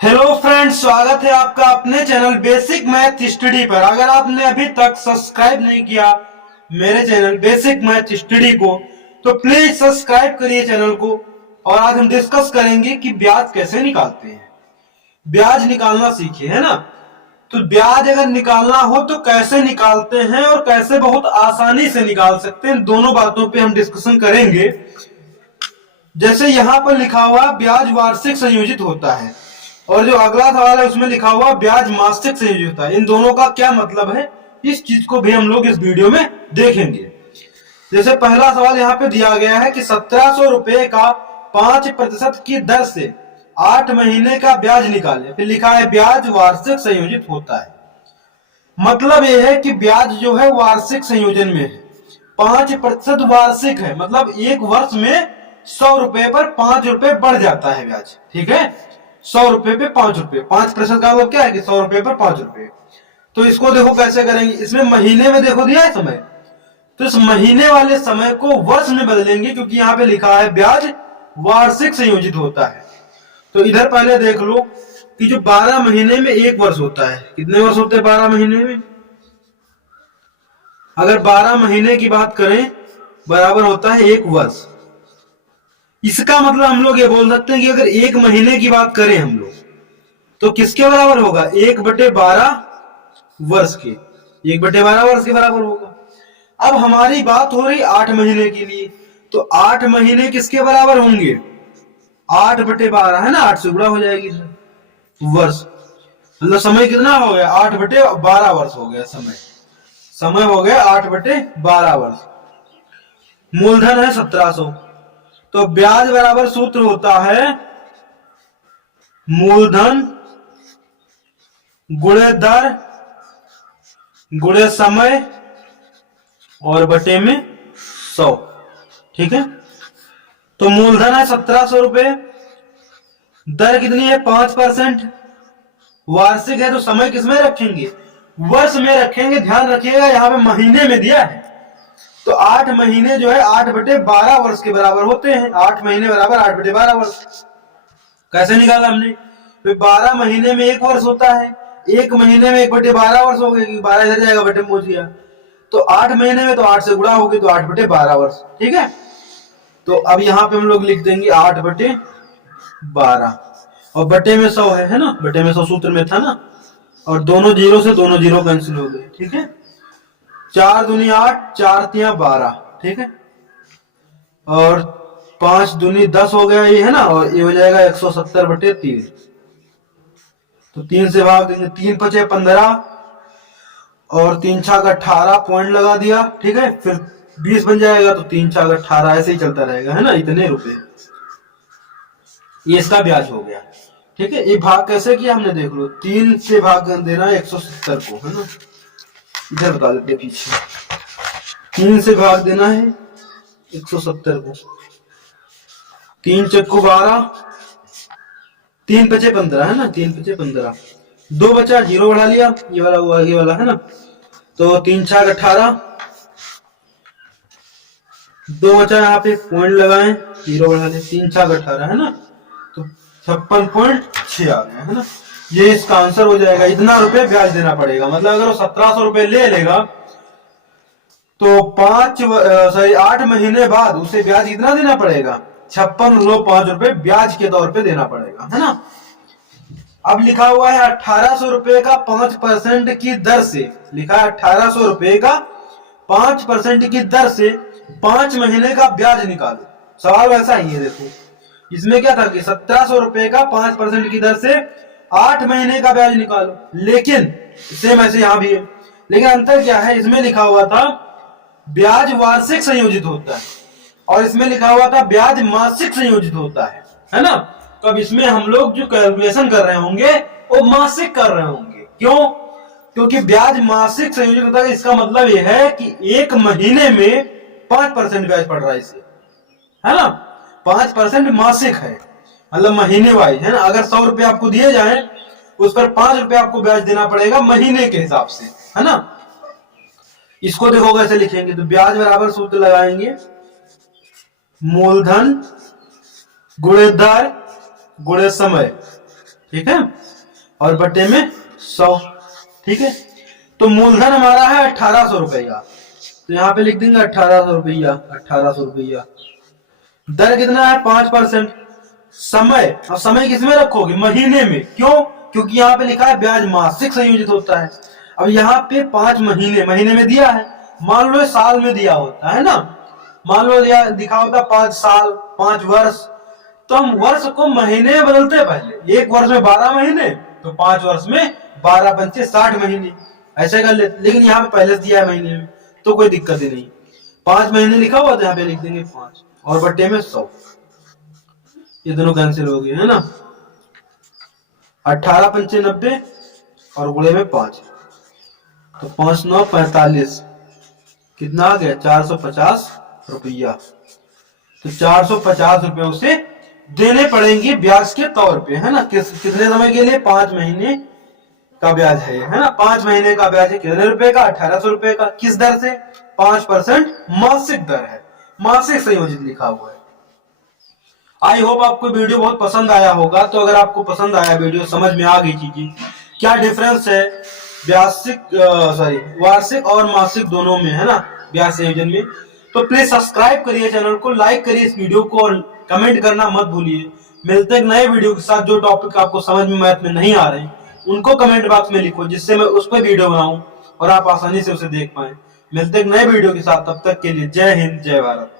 Hello friends, स्वागत है आपका अपने चैनल बेसिक मैथ स्टडी पर। अगर आपने अभी तक सब्सक्राइब नहीं किया मेरे चैनल बेसिक मैथ स्टडी को तो प्लीज सब्सक्राइब करिए चैनल को। और आज हम डिस्कस करेंगे कि ब्याज कैसे निकालते हैं। ब्याज निकालना सीखे, है ना। तो ब्याज अगर निकालना हो तो कैसे निकालते हैं और कैसे बहुत आसानी से निकाल सकते हैं, दोनों बातों पे हम डिस्कशन करेंगे। जैसे यहाँ पर लिखा हुआ ब्याज वार्षिक संयोजित होता है और जो अगला सवाल है उसमें लिखा हुआ ब्याज मासिक संयोजित होता है। इन दोनों का क्या मतलब है, इस चीज को भी हम लोग इस वीडियो में देखेंगे। जैसे पहला सवाल यहाँ पे दिया गया है कि 1700 रुपए का 5% की दर से 8 महीने का ब्याज निकालें। फिर लिखा है ब्याज वार्षिक संयोजित होता है। मतलब यह है कि ब्याज जो है वार्षिक संयोजन में है। 5% वार्षिक है, मतलब एक वर्ष में 100 रुपए पर 5 रुपए बढ़ जाता है ब्याज। ठीक है, 100 रुपए पे 5 रुपए, 5% का मतलब क्या है कि 100 रुपए पर 5 रुपए। तो इसको देखो कैसे करेंगे। इसमें महीने में देखो दिया है समय, तो इस महीने वाले समय को वर्ष में बदलेंगे क्योंकि यहाँ पे लिखा है ब्याज वार्षिक संयोजित होता है। तो इधर पहले देख लो कि जो 12 महीने में एक वर्ष होता है, कितने वर्ष होते हैं 12 महीने में? अगर 12 महीने की बात करें बराबर होता है एक वर्ष। इसका मतलब हम लोग ये बोल सकते हैं कि अगर एक महीने की बात करें हम लोग तो किसके बराबर होगा? 1/12 वर्ष के, 1/12 वर्ष के बराबर होगा। अब हमारी बात हो रही 8 महीने के लिए, तो 8 महीने किसके बराबर होंगे? 8/12 है ना, 8 से गुणा हो जाएगी वर्ष। मतलब समय कितना हो गया? 8/12 वर्ष हो गया। समय हो गया 8/12 वर्ष। मूलधन है 1700, तो ब्याज बराबर सूत्र होता है मूलधन गुणे दर गुणे समय और बटे में 100। ठीक है, तो मूलधन है 1700 रुपए, दर कितनी है? 5%, वार्षिक है तो समय किसमें रखेंगे? वर्ष में रखेंगे। ध्यान रखिएगा यहाँ पे महीने में दिया है, तो 8 महीने जो है 8/12 वर्ष के बराबर होते हैं। 8 महीने बराबर 8/12 वर्ष। कैसे निकाला हमने? 12 महीने में एक वर्ष होता है, एक महीने में 1/12 वर्ष हो गए, 12 इधर जाएगा बटे में पहुंच गया। तो 8 महीने में तो 8 से गुणा होगी, तो 8/12 वर्ष। ठीक है, तो अब यहाँ पे हम लोग लिख देंगे 8/12 और बटे में 100 है ना, बटे में 100 सूत्र में था ना, और दोनों जीरो से दोनों जीरो कैंसिल हो गए। ठीक है, 4 दूनी 8, 4 तिया 12। ठीक है, और 5 दूनी 10 हो गया ये, है ना, और ये हो जाएगा 170/3। तो 3 से भाग देंगे, 3 5 15 और 3 6 18 पॉइंट लगा दिया। ठीक है, फिर 20 बन जाएगा, तो 3 6 18 ऐसे ही चलता रहेगा, है ना, इतने रुपए। ये इसका ब्याज हो गया। ठीक है, ये भाग कैसे किया हमने देख लो। 3 से भाग देना है 170 को, है ना, इधर बता देते पीछे। 3 से भाग देना है 170 को, 3 चक्को 12, 3 5 15, है ना, 3 5 15, 2 बचा, 0 बढ़ा लिया, ये वाला वो आगे वाला, है ना, तो 3 6 18, 2 बचा, यहाँ पे पॉइंट लगाए, 0 बढ़ा लिया, 3 6 18, है ना, तो 56.6 आ गया, है ना। ये इसका आंसर हो जाएगा। इतना रुपए ब्याज देना पड़ेगा। मतलब अगर वो 1700 रुपए ले लेगा तो 8 महीने बाद उसे ब्याज कितना देना पड़ेगा? 5605 रुपए ब्याज के तौर पे देना पड़ेगा, है ना। अब लिखा हुआ है 1800 रुपए का 5% की दर से, लिखा है 1800 रुपए का 5% की दर से 5 महीने का ब्याज निकालो। सवाल वैसा ही है। देखो इसमें क्या था कि 1700 रुपए का 5% की दर से 8 महीने का ब्याज निकालो, लेकिन सेम ऐसे यहां भी है, लेकिन अंतर क्या है? इसमें लिखा हुआ था ब्याज वार्षिक संयोजित होता है और इसमें लिखा हुआ था ब्याज मासिक संयोजित होता है ना। तो अब इसमें हम लोग जो कैलकुलेशन कर रहे होंगे वो मासिक कर रहे होंगे। क्यों? क्योंकि ब्याज मासिक संयोजित होता है। इसका मतलब यह है कि एक महीने में 5% ब्याज पड़ रहा है इसे, है ना। 5% मासिक है, मतलब महीने वाइज, है ना। अगर 100 रुपए आपको दिए जाए उस पर 5 रुपए आपको ब्याज देना पड़ेगा महीने के हिसाब से, है ना। इसको देखो कैसे लिखेंगे। तो ब्याज बराबर सूत्र लगाएंगे मूलधन गुणे दर गुणे समय। ठीक है, और बटे में 100। ठीक है, तो मूलधन हमारा है 1800 रुपया, तो यहाँ पे लिख देंगे 1800 रुपया, 1800 रुपया। दर कितना है 5%। समय, अब समय किसमें रखोगे, महीने में, क्यों, क्योंकि यहाँ पे लिखा है ब्याज मासिक संयोजित होता है। अब यहाँ पे 5 महीने, महीने में दिया है, मान लो साल में दिया होता है ना, मान लो दिखा होता 5 साल 5 वर्ष, तो हम वर्ष को महीने में बदलते पहले, एक वर्ष में 12 महीने, तो 5 वर्ष में 12 पंचे 60 महीने, ऐसे कर लेते। लेकिन यहाँ पे पहले से दिया है महीने में, तो कोई दिक्कत ही नहीं, 5 महीने लिखा हुआ तो यहाँ पे लिख देंगे 5 और बट्टे में 100, ये दोनों कैंसिल हो गए है ना। 18 पंचे 90 और गुणे में 5, तो 5 9 45, कितना आ गया 450 रुपया। तो 450 रुपए उसे देने पड़ेंगे ब्याज के तौर पे, है ना। कितने समय के लिए, 5 महीने का ब्याज है ना। 5 महीने का ब्याज है कितने रुपए का, 1800 रुपए का। किस दर से, 5% मासिक दर है, मासिक संयोजित लिखा हुआ है। आई होप आपको वीडियो बहुत पसंद आया होगा। तो अगर आपको पसंद आया वीडियो, समझ में आ गई चीजें, क्या डिफरेंस है वार्षिक और मासिक दोनों में, है ना, ब्याज संयोजन में, तो प्लीज सब्सक्राइब करिए चैनल को, लाइक करिए इस वीडियो को और कमेंट करना मत भूलिए। मिलते हैं नए वीडियो के साथ। जो टॉपिक आपको समझ में मैथ में नहीं आ रहे उनको कमेंट बॉक्स में लिखो, जिससे मैं उस पर वीडियो बनाऊं और आप आसानी से उसे देख पाए। मिलते हैं नए वीडियो के साथ, तब तक के लिए जय हिंद जय भारत।